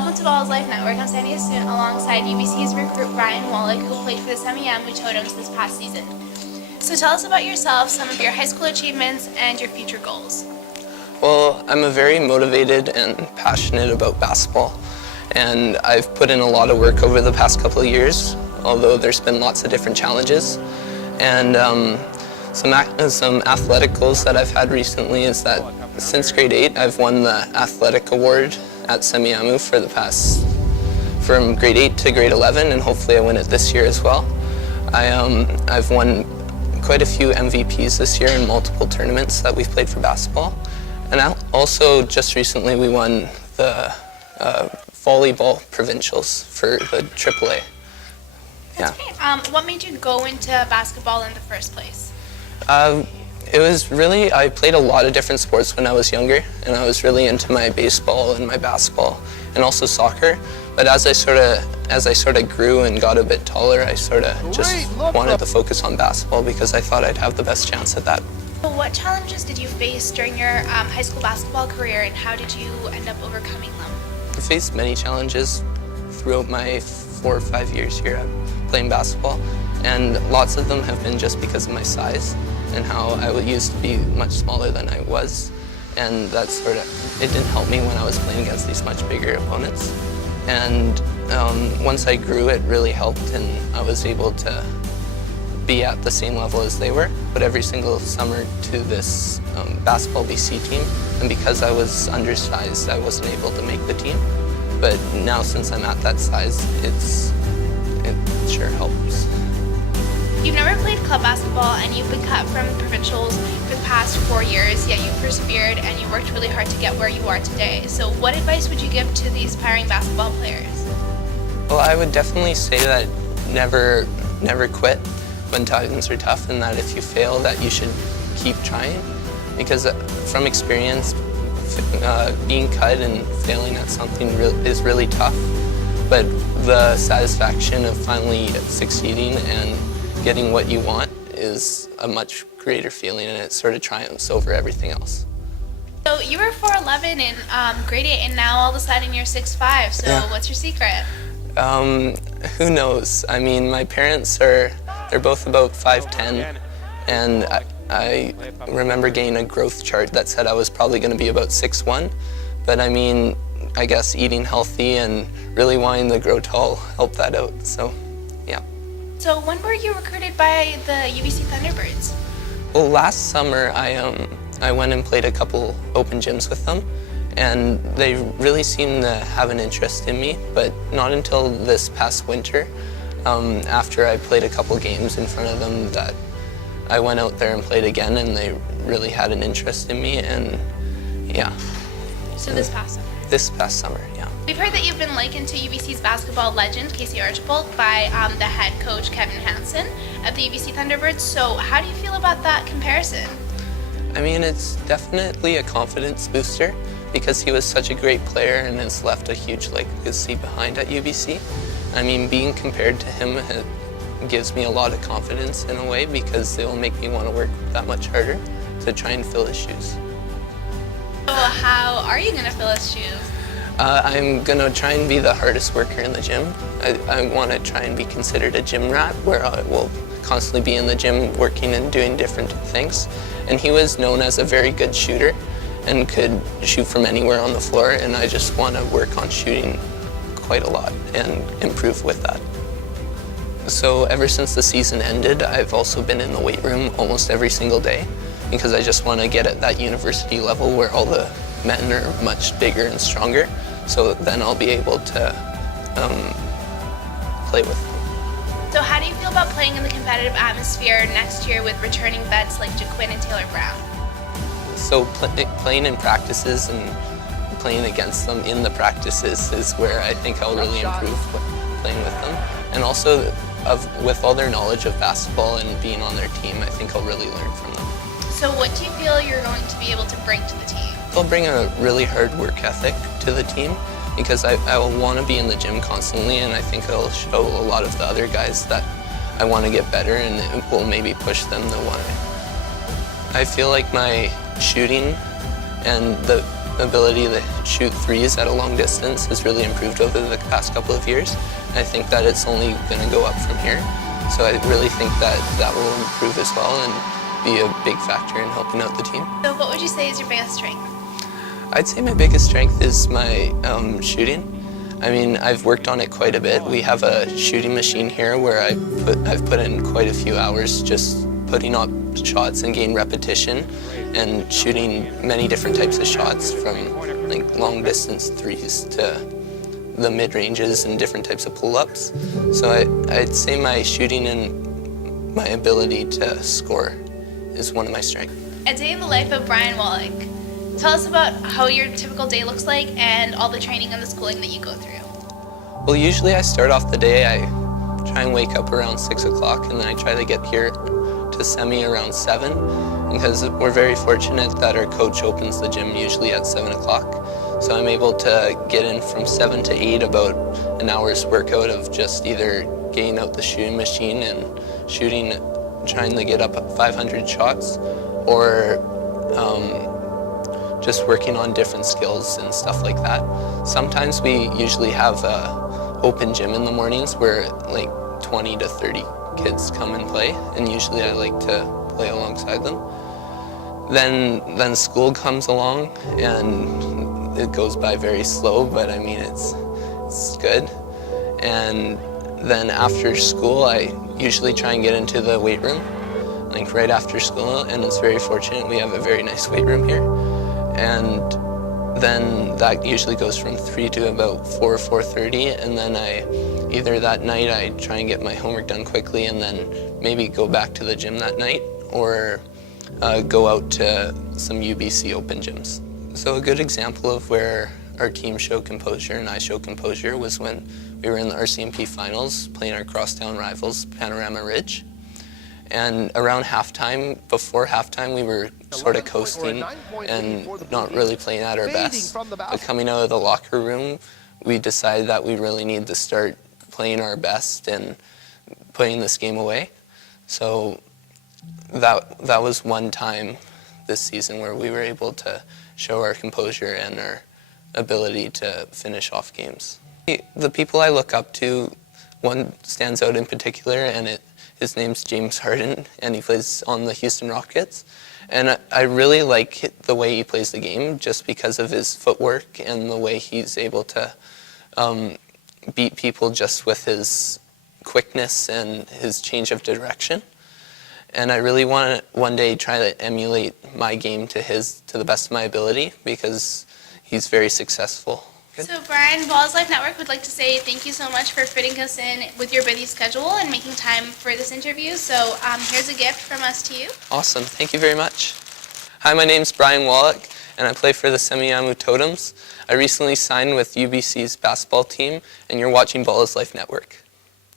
welcome to Ball's Life Network. I'm Sandy Assoon alongside UBC's recruit Ryan Wallack, who played for the Semi-Am Totems this past season. So tell us about yourself, some of your high school achievements, and your future goals. Well, I'm a very motivated and passionate about basketball, and I've put in a lot of work over the past couple of years, although there's been lots of different challenges. And some athletic goals that I've had recently is that since grade 8, I've won the athletic award at Semi-Am from grade 8 to grade 11, and hopefully I win it this year as well. I've won quite a few MVPs this year in multiple tournaments that we've played for basketball. And also just recently we won the volleyball provincials for the AAA. That's great. What made you go into basketball in the first place? It was really, I played a lot of different sports when I was younger, and I was really into my baseball and my basketball and also soccer. But as I sort of grew and got a bit taller, I sort of just wanted to focus on basketball because I thought I'd have the best chance at that. What challenges did you face during your high school basketball career, and how did you end up overcoming them? I faced many challenges throughout my 4 or 5 years here playing basketball, and lots of them have been just because of my size and how I used to be much smaller than I was, and that it didn't help me when I was playing against these much bigger opponents. And once I grew, it really helped, and I was able to be at the same level as they were. But every single summer to this basketball BC team, and because I was undersized, I wasn't able to make the team. But now since I'm at that size, it sure helps. You've never played club basketball, and you've been cut from provincials for the past 4 years, yet you persevered and you worked really hard to get where you are today. So what advice would you give to these aspiring basketball players? Well, I would definitely say that never quit when times are tough, and that if you fail, that you should keep trying. Because from experience, being cut and failing at something is really tough. But the satisfaction of finally succeeding and getting what you want is a much greater feeling, and it sort of triumphs over everything else. So you were 4'11" in grade 8, and now all of a sudden you're 6'5", so yeah. What's your secret? Who knows? I mean, my parents they're both about 5'10", and I remember getting a growth chart that said I was probably going to be about 6'1", but I mean, I guess eating healthy and really wanting to grow tall helped that out, so yeah. So when were you recruited by the UBC Thunderbirds? Well, last summer I went and played a couple open gyms with them, and they really seemed to have an interest in me, but not until this past winter, after I played a couple games in front of them, that I went out there and played again, and they really had an interest in me, and yeah. So this past summer? This past summer, yeah. We've heard that you've been likened to UBC's basketball legend, Casey Archibald, by the head coach, Kevin Hansen, of the UBC Thunderbirds. So how do you feel about that comparison? I mean, it's definitely a confidence booster because he was such a great player and has left a huge legacy behind at UBC. I mean, being compared to him gives me a lot of confidence in a way because it will make me want to work that much harder to try and fill his shoes. So how are you going to fill his shoes? I'm going to try and be the hardest worker in the gym. I want to try and be considered a gym rat, where I will constantly be in the gym working and doing different things. And he was known as a very good shooter and could shoot from anywhere on the floor, and I just want to work on shooting quite a lot and improve with that. So ever since the season ended, I've also been in the weight room almost every single day because I just want to get at that university level where all the men are much bigger and stronger, so then I'll be able to play with them. So how do you feel about playing in the competitive atmosphere next year with returning vets like Jaquin and Taylor Brown? So playing in practices and playing against them in the practices is where I think I'll really improve playing with them. And also with all their knowledge of basketball and being on their team, I think I'll really learn from them. So what do you feel you're going to be able to bring to the team? I'll bring a really hard work ethic to the team because I will want to be in the gym constantly, and I think it'll show a lot of the other guys that I want to get better, and it will maybe push them to want to. I feel like my shooting and the ability to shoot threes at a long distance has really improved over the past couple of years. I think that it's only going to go up from here. So I really think that that will improve as well and be a big factor in helping out the team. So what would you say is your biggest strength? I'd say my biggest strength is my shooting. I mean, I've worked on it quite a bit. We have a shooting machine here where I've put in quite a few hours just putting up shots and gain repetition and shooting many different types of shots, from like long distance threes to the mid ranges and different types of pull-ups. So I'd say my shooting and my ability to score is one of my strengths. A day in the life of Brian Wallack. Tell us about how your typical day looks like and all the training and the schooling that you go through. Well, usually I start off the day, I try and wake up around 6 o'clock, and then I try to get here to semi around 7, because we're very fortunate that our coach opens the gym usually at 7 o'clock. So I'm able to get in from 7 to 8, about an hour's workout of just either getting out the shooting machine and shooting, trying to get up 500 shots, or just working on different skills and stuff like that. Sometimes we usually have a open gym in the mornings where like 20 to 30 kids come and play, and usually I like to play alongside them. Then school comes along, and it goes by very slow, but I mean it's good. And then after school I usually try and get into the weight room, like right after school, and it's very fortunate we have a very nice weight room here. And then that usually goes from 3 to about 4:30, and then either that night I try and get my homework done quickly and then maybe go back to the gym that night, or go out to some UBC open gyms. So a good example of where our team showed composure and I showed composure was when we were in the RCMP finals playing our crosstown rivals, Panorama Ridge. And around halftime, before halftime, we were sort of coasting and not really playing at our best. But coming out of the locker room, we decided that we really need to start playing our best and putting this game away. So that was one time this season where we were able to show our composure and our ability to finish off games. The people I look up to, one stands out in particular, and his name's James Harden, and he plays on the Houston Rockets. And I really like the way he plays the game, just because of his footwork and the way he's able to beat people just with his quickness and his change of direction. And I really want to one day try to emulate my game to the best of my ability, because he's very successful. So Brian, Balls Life Network would like to say thank you so much for fitting us in with your busy schedule and making time for this interview. So here's a gift from us to you. Awesome, thank you very much. Hi, my name's Brian Wallack, and I play for the Semiahmoo Totems. I recently signed with UBC's basketball team, and you're watching Balls Life Network.